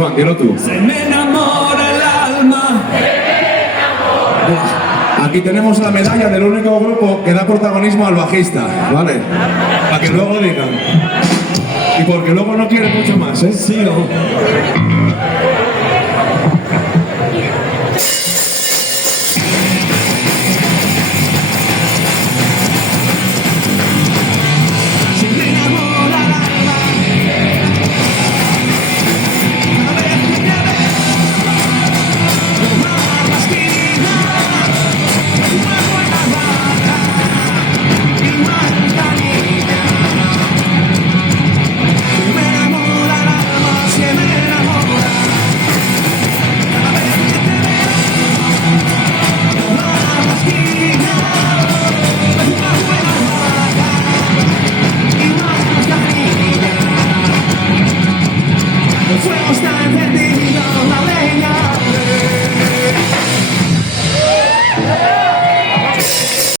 Juan, dilo tú. Se me enamora el alma. Aquí tenemos la medalla del único grupo que da protagonismo al bajista, ¿vale? Para que luego digan. Y porque luego no quiere mucho más, ¿eh? Sí, o. Se me enamora el alma. Cada vez que te veo, tomar la esquina, una buena vaca y una canina. Se me enamora el alma, se me enamora. Cada vez que te veo, tomar la esquina, una buena vaca y una canina. El fuego está encendido.